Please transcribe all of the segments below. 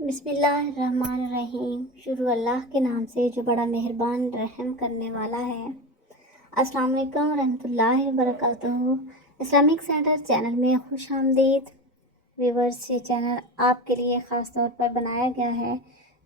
بسم اللہ الرحمن الرحیم۔ شروع اللہ کے نام سے جو بڑا مہربان رحم کرنے والا ہے۔ السلام علیکم ورحمۃ اللہ وبرکاتہ۔ اسلامک سینٹر چینل میں خوش آمدید ویورز۔ یہ چینل آپ کے لیے خاص طور پر بنایا گیا ہے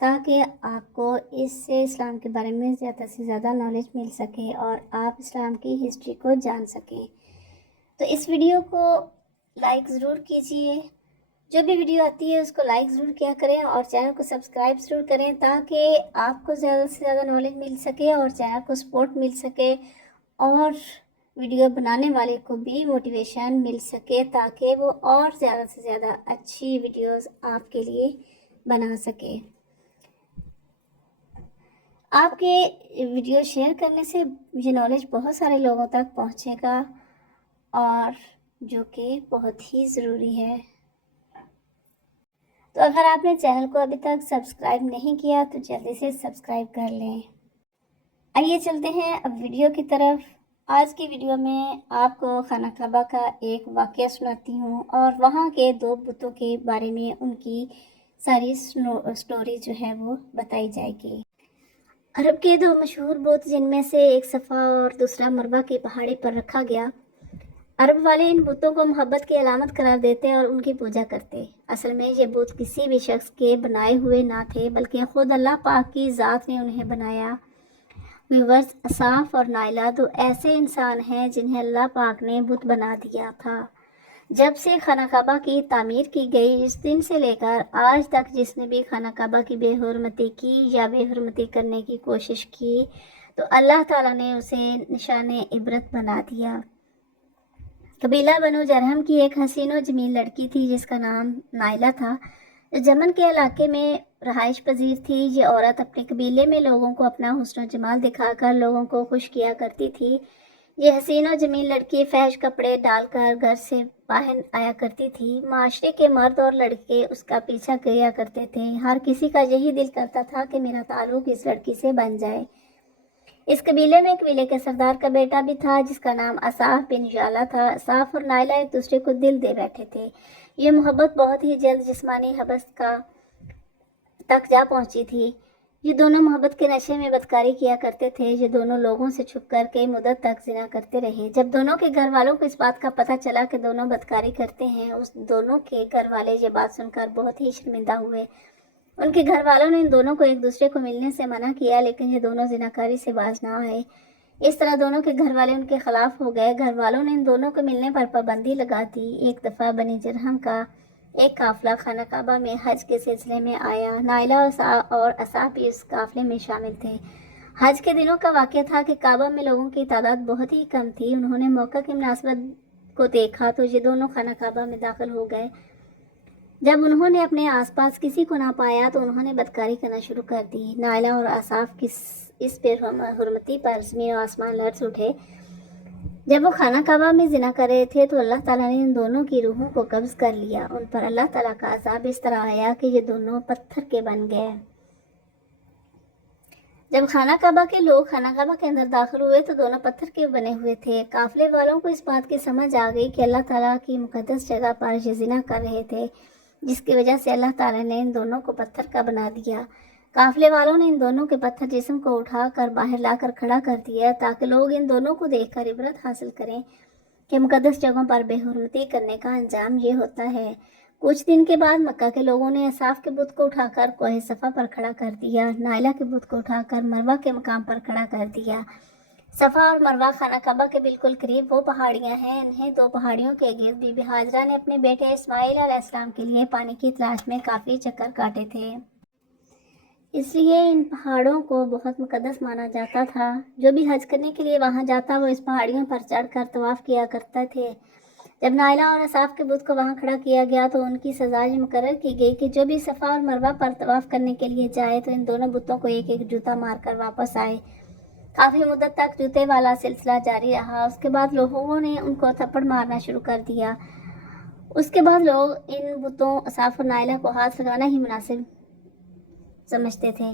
تاکہ آپ کو اس سے اسلام کے بارے میں زیادہ سے زیادہ نالج مل سکے اور آپ اسلام کی ہسٹری کو جان سکیں۔ تو اس ویڈیو کو لائک ضرور کیجئے، جو بھی ویڈیو آتی ہے اس کو لائک ضرور کیا کریں اور چینل کو سبسکرائب ضرور کریں تاکہ آپ کو زیادہ سے زیادہ نالج مل سکے اور چینل کو سپورٹ مل سکے اور ویڈیو بنانے والے کو بھی موٹیویشن مل سکے تاکہ وہ اور زیادہ سے زیادہ اچھی ویڈیوز آپ کے لیے بنا سکے۔ آپ کے ویڈیو شیئر کرنے سے یہ نالج بہت سارے لوگوں تک پہنچے گا اور جو کہ بہت ہی ضروری ہے۔ تو اگر آپ نے چینل کو ابھی تک سبسکرائب نہیں کیا تو جلدی سے سبسکرائب کر لیں۔ آئیے چلتے ہیں اب ویڈیو کی طرف۔ آج کی ویڈیو میں آپ کو خانہ کعبہ کا ایک واقعہ سناتی ہوں اور وہاں کے دو بتوں کے بارے میں ان کی ساری سٹوری جو ہے وہ بتائی جائے گی۔ عرب کے دو مشہور بت جن میں سے ایک صفا اور دوسرا مروہ کی پہاڑی پر رکھا گیا۔ عرب والے ان بتوں کو محبت کی علامت قرار دیتے اور ان کی پوجا کرتے۔ اصل میں یہ بت کسی بھی شخص کے بنائے ہوئے نہ تھے بلکہ خود اللہ پاک کی ذات نے انہیں بنایا۔ ویورز، اصاف اور نائلہ دو ایسے انسان ہیں جنہیں اللہ پاک نے بت بنا دیا تھا۔ جب سے خانہ کعبہ کی تعمیر کی گئی اس دن سے لے کر آج تک جس نے بھی خانہ کعبہ کی بے حرمتی کی یا بے حرمتی کرنے کی کوشش کی تو اللہ تعالیٰ نے اسے نشان عبرت بنا دیا۔ قبیلہ بنو جرہم کی ایک حسین و جمیل لڑکی تھی جس کا نام نائلہ تھا، جو یمن کے علاقے میں رہائش پذیر تھی۔ یہ عورت اپنے قبیلے میں لوگوں کو اپنا حسن و جمال دکھا کر لوگوں کو خوش کیا کرتی تھی۔ یہ حسین و جمیل لڑکی فحش کپڑے ڈال کر گھر سے باہر آیا کرتی تھی۔ معاشرے کے مرد اور لڑکے اس کا پیچھا کیا کرتے تھے۔ ہر کسی کا یہی دل کرتا تھا کہ میرا تعلق اس لڑکی سے بن جائے۔ اس قبیلے میں قبیلے کے سردار کا بیٹا بھی تھا جس کا نام اصاف بن یعلا تھا۔ اصاف اور نائلہ ایک دوسرے کو دل دے بیٹھے تھے۔ یہ محبت بہت ہی جلد جسمانی حبس تک جا پہنچی تھی۔ یہ دونوں محبت کے نشے میں بدکاری کیا کرتے تھے۔ یہ دونوں لوگوں سے چھپ کر کئی مدت تک زنا کرتے رہے۔ جب دونوں کے گھر والوں کو اس بات کا پتہ چلا کہ دونوں بدکاری کرتے ہیں، اس دونوں کے گھر والے یہ بات سن کر بہت ہی شرمندہ ہوئے۔ ان کے گھر والوں نے ان دونوں کو ایک دوسرے کو ملنے سے منع کیا لیکن یہ دونوں زناکاری سے باز نہ آئے۔ اس طرح دونوں کے گھر والے ان کے خلاف ہو گئے۔ گھر والوں نے ان دونوں کو ملنے پر پابندی لگا دی۔ ایک دفعہ بنی جرہم کا ایک قافلہ خانہ کعبہ میں حج کے سلسلے میں آیا۔ نائلہ اور اصاف بھی اس قافلے میں شامل تھے۔ حج کے دنوں کا واقعہ تھا کہ کعبہ میں لوگوں کی تعداد بہت ہی کم تھی۔ انہوں نے موقع کی مناسبت کو دیکھا تو یہ دونوں خانہ کعبہ میں داخل ہو گئے۔ جب انہوں نے اپنے آس پاس کسی کو نہ پایا تو انہوں نے بدکاری کرنا شروع کر دی۔ نائلہ اور اصاف کی اس بے حرمتی پر زمین و آسمان لرز اٹھے۔ جب وہ خانہ کعبہ میں زنا کر رہے تھے تو اللہ تعالیٰ نے ان دونوں کی روحوں کو قبض کر لیا۔ ان پر اللہ تعالیٰ کا عذاب اس طرح آیا کہ یہ دونوں پتھر کے بن گئے۔ جب خانہ کعبہ کے لوگ خانہ کعبہ کے اندر داخل ہوئے تو دونوں پتھر کے بنے ہوئے تھے۔ قافلے والوں کو اس بات کی سمجھ آ گئی کہ اللہ تعالیٰ کی مقدس جگہ پر یہ زنا کر رہے تھے، جس کی وجہ سے اللہ تعالیٰ نے ان دونوں کو پتھر کا بنا دیا۔ قافلے والوں نے ان دونوں کے پتھر جسم کو اٹھا کر باہر لا کر کھڑا کر دیا تاکہ لوگ ان دونوں کو دیکھ کر عبرت حاصل کریں کہ مقدس جگہوں پر بے حرمتی کرنے کا انجام یہ ہوتا ہے۔ کچھ دن کے بعد مکہ کے لوگوں نے اصاف کے بت کو اٹھا کر کوہ صفا پر کھڑا کر دیا۔ نائلہ کے بت کو اٹھا کر مروہ کے مقام پر کھڑا کر دیا۔ صفا اور مروہ خانہ کعبہ کے بالکل قریب وہ پہاڑیاں ہیں۔ انہیں دو پہاڑیوں کے گرد بی بی ہاجرہ نے اپنے بیٹے اسماعیل علیہ السلام کے لیے پانی کی تلاش میں کافی چکر کاٹے تھے۔ اس لیے ان پہاڑوں کو بہت مقدس مانا جاتا تھا۔ جو بھی حج کرنے کے لیے وہاں جاتا وہ اس پہاڑیوں پر چڑھ کر طواف کیا کرتے تھے۔ جب نائلہ اور اصاف کے بت کو وہاں کھڑا کیا گیا تو ان کی سزا یہ مقرر کی گئی کہ جو بھی صفا اور مروہ پر طواف کرنے کے لیے جائے تو ان دونوں بتوں کو ایک ایک جوتا مار کر واپس آئے۔ کافی مدت تک جوتے والا سلسلہ جاری رہا۔ اس کے بعد لوگوں نے ان کو تھپڑ مارنا شروع کر دیا۔ اس کے بعد لوگ ان بتوں اصاف اور نائلہ کو ہاتھ لگانا ہی مناسب سمجھتے تھے۔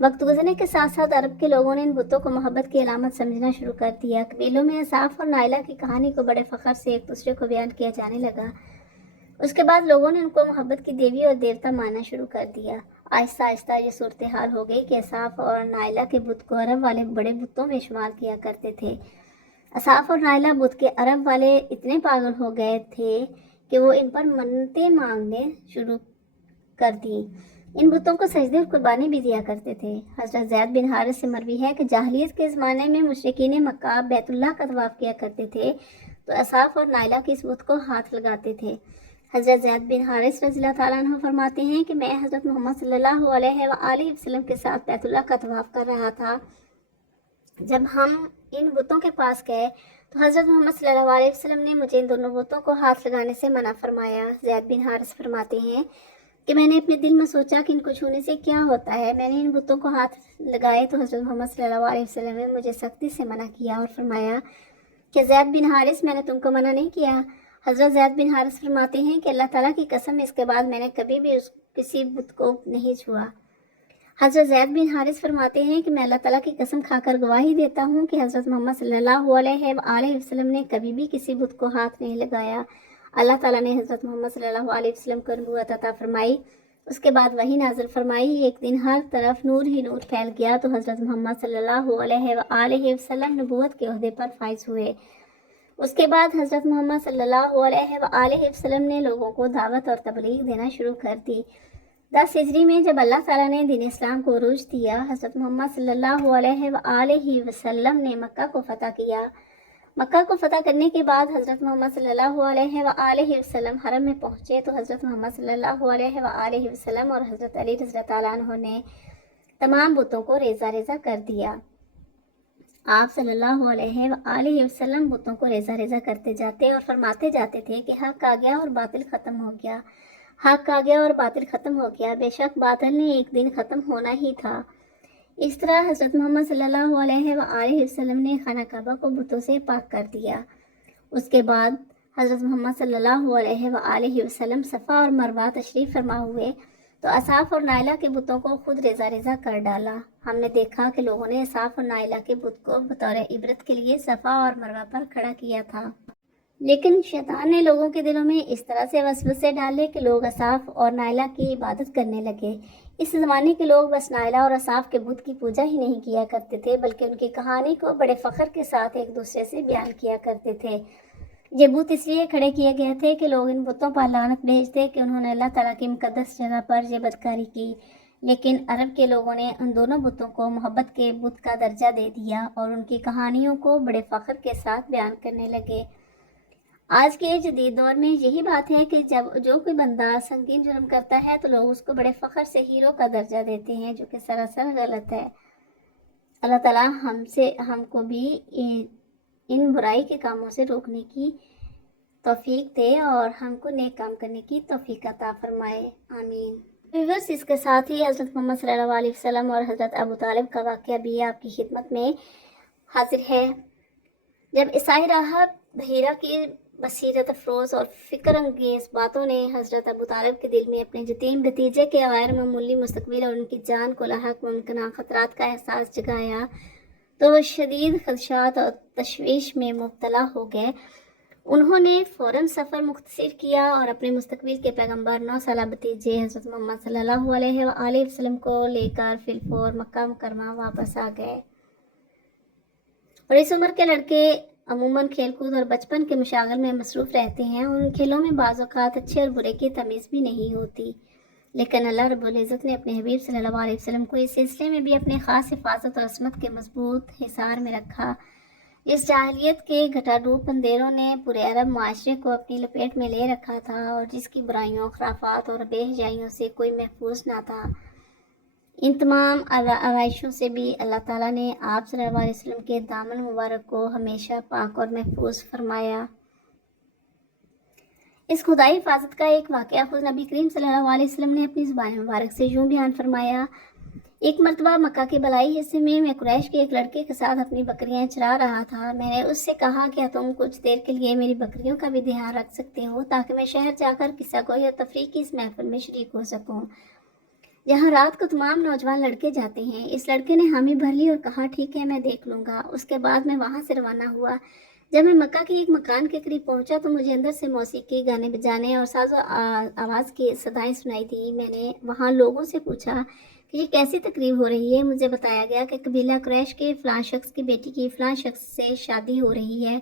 وقت گزرنے کے ساتھ ساتھ عرب کے لوگوں نے ان بتوں کو محبت کی علامت سمجھنا شروع کر دیا۔ قبیلوں میں اصاف اور نائلہ کی کہانی کو بڑے فخر سے ایک دوسرے کو بیان کیا جانے لگا۔ اس کے بعد لوگوں نے ان کو محبت کی دیوی اور دیوتا ماننا شروع کر دیا۔ آہستہ آہستہ یہ صورتحال ہو گئی کہ اصاف اور نائلہ کے بت کو عرب والے بڑے بتوں میں شمار کیا کرتے تھے۔ اصاف اور نائلہ بت کے عرب والے اتنے پاگل ہو گئے تھے کہ وہ ان پر منتیں مانگنے شروع کر دی۔ ان بتوں کو سجدے اور قربانی بھی دیا کرتے تھے۔ حضرت زید بن حارث سے مروی ہے کہ جاہلیت کے زمانے میں مشرکین مکہ بیت اللہ کا طواف کیا کرتے تھے تو اصاف اور نائلہ کی اس بت کو ہاتھ لگاتے تھے۔ حضرت زید بن حارث رضی اللہ تعالیٰ عنہ فرماتے ہیں کہ میں حضرت محمد صلی اللہ علیہ وآلہ وسلم کے ساتھ بیت اللہ کا طواف کر رہا تھا۔ جب ہم ان بتوں کے پاس گئے تو حضرت محمد صلی اللہ علیہ وسلم نے مجھے ان دونوں بتوں کو ہاتھ لگانے سے منع فرمایا۔ زید بن حارث فرماتے ہیں کہ میں نے اپنے دل میں سوچا کہ ان کو چھونے سے کیا ہوتا ہے۔ میں نے ان بتوں کو ہاتھ لگائے تو حضرت محمد صلی اللہ علیہ وسلم نے مجھے سختی سے منع کیا اور فرمایا کہ زید بن حارث میں نے تم کو منع نہیں کیا۔ حضرت زید بن حارث فرماتے ہیں کہ اللہ تعالیٰ کی قسم اس کے بعد میں نے کبھی بھی کسی بت کو نہیں چھوا۔ حضرت زید بن حارث فرماتے ہیں کہ میں اللہ تعالیٰ کی قسم کھا کر گواہی دیتا ہوں کہ حضرت محمد صلی اللہ علیہ وآلہ وسلم نے کبھی بھی کسی بت کو ہاتھ نہیں لگایا۔ اللہ تعالیٰ نے حضرت محمد صلی اللہ علیہ وسلم کو نبوت عطا فرمائی۔ اس کے بعد وحی نازل فرمائی۔ ایک دن ہر طرف نور ہی نور پھیل گیا تو حضرت محمد صلی اللہ علیہ وآلہ وسلم نبوت کے عہدے پر فائز ہوئے۔ اس کے بعد حضرت محمد صلی اللہ علیہ وآلہ وسلم نے لوگوں کو دعوت اور تبلیغ دینا شروع کر دی۔ 10 ہجری میں جب اللہ تعالیٰ نے دین اسلام کو عروج دیا، حضرت محمد صلی اللہ علیہ وآلہ وسلم نے مکہ کو فتح کیا۔ مکہ کو فتح کرنے کے بعد حضرت محمد صلی اللہ علیہ وآلہ وسلم حرم میں پہنچے تو حضرت محمد صلی اللہ علیہ وآلہ وسلم اور حضرت علی رضی اللہ تعالیٰ عنہ نے تمام بتوں کو ریزہ ریزہ کر دیا۔ آپ صلی اللہ علیہ وآلہ وسلم بتوں کو ریزہ ریزہ کرتے جاتے اور فرماتے جاتے تھے کہ حق آ گیا اور باطل ختم ہو گیا، حق آ گیا اور باطل ختم ہو گیا، بے شک باطل نے ایک دن ختم ہونا ہی تھا۔ اس طرح حضرت محمد صلی اللہ علیہ وآلہ وسلم نے خانہ کعبہ کو بتوں سے پاک کر دیا۔ اس کے بعد حضرت محمد صلی اللہ علیہ وآلہ وسلم صفا اور مروہ تشریف فرما ہوئے تو اصاف اور نائلہ کے بتوں کو خود ریزہ ریزہ کر ڈالا۔ ہم نے دیکھا کہ لوگوں نے اصاف اور نائلہ کے بت کو بطور عبرت کے لیے صفا اور مروہ پر کھڑا کیا تھا، لیکن شیطان نے لوگوں کے دلوں میں اس طرح سے وسوسے ڈالے کہ لوگ اصاف اور نائلہ کی عبادت کرنے لگے۔ اس زمانے کے لوگ بس نائلہ اور اصاف کے بت کی پوجا ہی نہیں کیا کرتے تھے بلکہ ان کی کہانی کو بڑے فخر کے ساتھ ایک دوسرے سے بیان کیا کرتے تھے۔ یہ بت اس لیے کھڑے کیے گئے تھے کہ لوگ ان بتوں پر لعنت بھیجتے کہ انہوں نے اللہ تعالیٰ کی مقدس جگہ پر یہ بدکاری کی، لیکن عرب کے لوگوں نے ان دونوں بتوں کو محبت کے بت کا درجہ دے دیا اور ان کی کہانیوں کو بڑے فخر کے ساتھ بیان کرنے لگے۔ آج کے جدید دور میں یہی بات ہے کہ جب جو کوئی بندہ سنگین جرم کرتا ہے تو لوگ اس کو بڑے فخر سے ہیرو کا درجہ دیتے ہیں، جو کہ سراسر غلط ہے۔ اللہ تعالیٰ ہم کو بھی ان برائی کے کاموں سے روکنے کی توفیق دے اور ہم کو نیک کام کرنے کی توفیق عطا فرمائے، آمین۔ ویورز، اس کے ساتھ ہی حضرت محمد صلی اللہ علیہ وسلم اور حضرت ابو طالب کا واقعہ بھی آپ کی خدمت میں حاضر ہے۔ جب عیسائی راہب بحیرہ کی بصیرت افروز اور فکر انگیز باتوں نے حضرت ابو طالب کے دل میں اپنے یتیم بھتیجے کے غیر معمولی مستقبل اور ان کی جان کو لاحق ممکنہ خطرات کا احساس جگایا تو وہ شدید خدشات اور تشویش میں مبتلا ہو گئے۔ انہوں نے فوراً سفر مختصر کیا اور اپنے مستقبل کے پیغمبر 9 سالہ بھتیجے حضرت محمد صلی اللہ علیہ وآلہ وسلم کو لے کر فی الفور مکہ مکرمہ واپس آ گئے۔ اور اس عمر کے لڑکے عموماً کھیل کود اور بچپن کے مشاغل میں مصروف رہتے ہیں اور ان کھیلوں میں بعض اوقات اچھے اور برے کی تمیز بھی نہیں ہوتی، لیکن اللہ رب العزت نے اپنے حبیب صلی اللہ علیہ وسلم کو اس سلسلے میں بھی اپنے خاص حفاظت اور عصمت کے مضبوط حصار میں رکھا۔ اس جاہلیت کے گھٹاڈوب اندھیروں نے پورے عرب معاشرے کو اپنی لپیٹ میں لے رکھا تھا اور جس کی برائیوں، خرافات اور بے حیائیوں سے کوئی محفوظ نہ تھا۔ ان تمام آوائشوں سے بھی اللہ تعالیٰ نے آپ صلی اللہ علیہ وسلم کے دامن مبارک کو ہمیشہ پاک اور محفوظ فرمایا۔ اس خدائی حفاظت کا ایک واقعہ خود نبی کریم صلی اللہ علیہ وسلم نے اپنی زبان مبارک سے یوں بیان فرمایا۔ ایک مرتبہ مکہ کے بلائی حصے میں قریش کے ایک لڑکے کے ساتھ اپنی بکریاں چرا رہا تھا۔ میں نے اس سے کہا کیا تم کچھ دیر کے لیے میری بکریوں کا بھی دھیان رکھ سکتے ہو تاکہ میں شہر جا کر قصہ گوئی اور تفریح کی اس محفل میں شریک ہو سکوں جہاں رات کو تمام نوجوان لڑکے جاتے ہیں۔ اس لڑکے نے حامی بھر لی اور کہا ٹھیک ہے، میں دیکھ لوں گا۔ اس کے بعد میں وہاں سے روانہ ہوا۔ جب میں مکہ کے ایک مکان کے قریب پہنچا تو مجھے اندر سے موسیقی، گانے بجانے اور ساز و آواز کی صدائیں سنائی دی۔ میں نے وہاں لوگوں سے پوچھا کہ یہ کیسی تقریب ہو رہی ہے۔ مجھے بتایا گیا کہ قبیلہ قریش کے فلاں شخص کی بیٹی کی فلاں شخص سے شادی ہو رہی ہے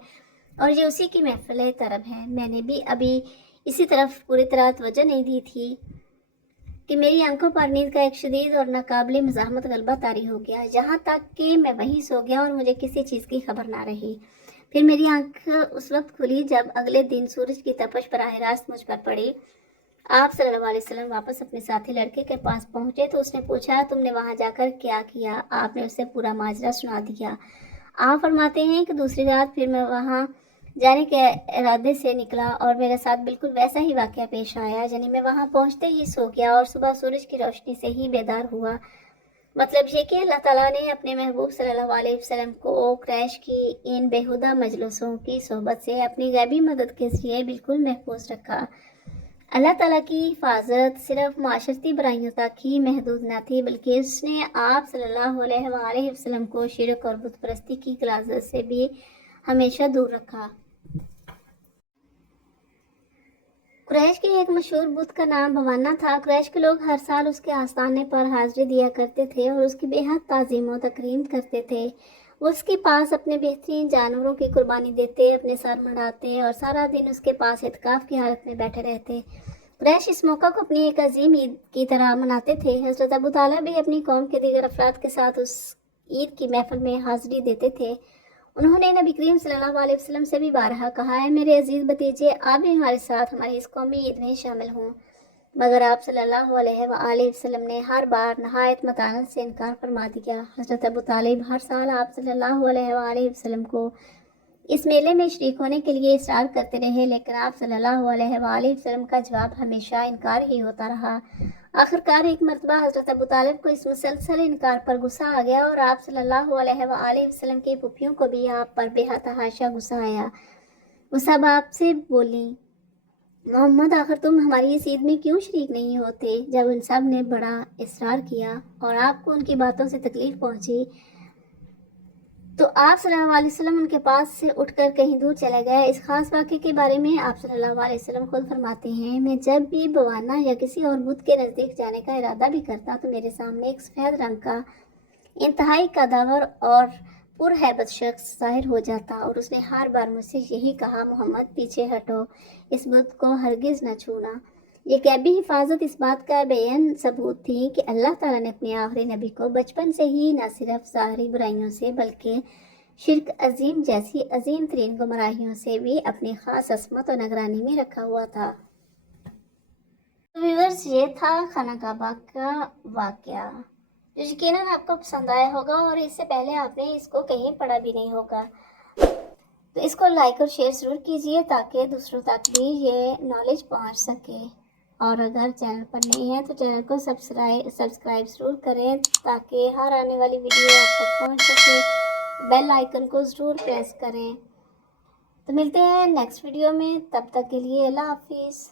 اور یہ اسی کی محفل طرب ہے۔ میں نے بھی ابھی اسی طرف پوری طرح توجہ نہیں دی تھی کہ میری آنکھوں پر نیند کا ایک شدید اور ناقابل مزاحمت غلبہ طاری ہو گیا، یہاں تک کہ میں وہیں سو گیا اور مجھے کسی چیز کی خبر نہ رہی۔ پھر میری آنکھ اس وقت کھلی جب اگلے دن سورج کی تپش براہ راست مجھ پر پڑی۔ آپ صلی اللہ علیہ وسلم واپس اپنے ساتھی لڑکے کے پاس پہنچے تو اس نے پوچھا، تم نے وہاں جا کر کیا کیا؟ آپ نے اسے پورا ماجرا سنا دیا۔ آپ فرماتے ہیں کہ دوسری رات پھر میں وہاں جانے کے ارادے سے نکلا اور میرے ساتھ بالکل ویسا ہی واقعہ پیش آیا، یعنی میں وہاں پہنچتے ہی سو گیا اور صبح سورج کی روشنی سے ہی بیدار ہوا۔ مطلب یہ کہ اللہ تعالیٰ نے اپنے محبوب صلی اللہ علیہ وسلم کو قریش کی ان بیہودہ مجلسوں کی صحبت سے اپنی غیبی مدد کے ذریعے بالکل محفوظ رکھا۔ اللہ تعالیٰ کی حفاظت صرف معاشرتی برائیوں تک ہی محدود نہ تھی، بلکہ اس نے آپ صلی اللہ علیہ وآلہ وسلم کو شرک اور بت پرستی کی غلاظت سے بھی ہمیشہ دور رکھا۔ قریش کے ایک مشہور بت کا نام بوانا تھا۔ قریش کے لوگ ہر سال اس کے آستانے پر حاضری دیا کرتے تھے اور اس کی بے حد تعظیم و تکریم کرتے تھے۔ وہ اس کے پاس اپنے بہترین جانوروں کی قربانی دیتے، اپنے سر منڈاتے اور سارا دن اس کے پاس اعتکاف کی حالت میں بیٹھے رہتے۔ قریش اس موقع کو اپنی ایک عظیم عید کی طرح مناتے تھے۔ حضرت ابو طالب بھی اپنی قوم کے دیگر افراد کے ساتھ اس عید کی محفل میں حاضری دیتے تھے۔ انہوں نے نبی کریم صلی اللہ علیہ وسلم سے بھی بارہا کہا ہے، میرے عزیز بھتیجے، آپ بھی ہمارے ساتھ ہماری اس قومی عید میں شامل ہوں، مگر آپ صلی اللہ علیہ وآلہ وسلم نے ہر بار نہایت متانت سے انکار فرما دیا۔ حضرت ابو طالب ہر سال آپ صلی اللہ علیہ وآلہ وسلم کو اس میلے میں شریک ہونے کے لیے اصرار کرتے رہے، لیکن آپ صلی اللہ علیہ وآلہ وسلم کا جواب ہمیشہ انکار ہی ہوتا رہا۔ آخرکار ایک مرتبہ حضرت ابو طالب کو اس مسلسل انکار پر غصہ آ گیا اور آپ صلی اللہ علیہ وآلہ وسلم کی پھوپھیوں کو بھی آپ پر بے تحاشا غصہ آیا۔ وہ سب آپ سے بولی، محمد آخر تم ہماری اس عید میں کیوں شریک نہیں ہوتے؟ جب ان سب نے بڑا اصرار کیا اور آپ کو ان کی باتوں سے تکلیف پہنچی تو آپ صلی اللہ علیہ وسلم ان کے پاس سے اٹھ کر کہیں دور چلے گئے۔ اس خاص واقعے کے بارے میں آپ صلی اللہ علیہ وسلم خود فرماتے ہیں، میں جب بھی بوانا یا کسی اور بت کے نزدیک جانے کا ارادہ بھی کرتا تو میرے سامنے ایک سفید رنگ کا انتہائی قداور اور پرہیبت شخص ظاہر ہو جاتا اور اس نے ہر بار مجھ سے یہی کہا، محمد پیچھے ہٹو، اس بت کو ہرگز نہ چھونا۔ یہ غیبی حفاظت اس بات کا بین ثبوت تھی کہ اللہ تعالیٰ نے اپنے آخری نبی کو بچپن سے ہی نہ صرف ظاہری برائیوں سے بلکہ شرک عظیم جیسی عظیم ترین گمراہیوں سے بھی اپنی خاص عصمت و نگرانی میں رکھا ہوا تھا۔ ویورز، یہ تھا خانہ کعبہ کا واقعہ جو یقیناً آپ کو پسند آیا ہوگا اور اس سے پہلے آپ نے اس کو کہیں پڑھا بھی نہیں ہوگا، تو اس کو لائک اور شیئر ضرور کیجئے تاکہ دوسروں تک بھی یہ نالج پہنچ سکے، اور اگر چینل پر نہیں ہے تو چینل کو سبسکرائب ضرور کریں تاکہ ہر آنے والی ویڈیو آپ تک پہنچ سکے۔ بیل آئیکن کو ضرور پریس کریں۔ تو ملتے ہیں نیکسٹ ویڈیو میں، تب تک کے لیے اللہ حافظ۔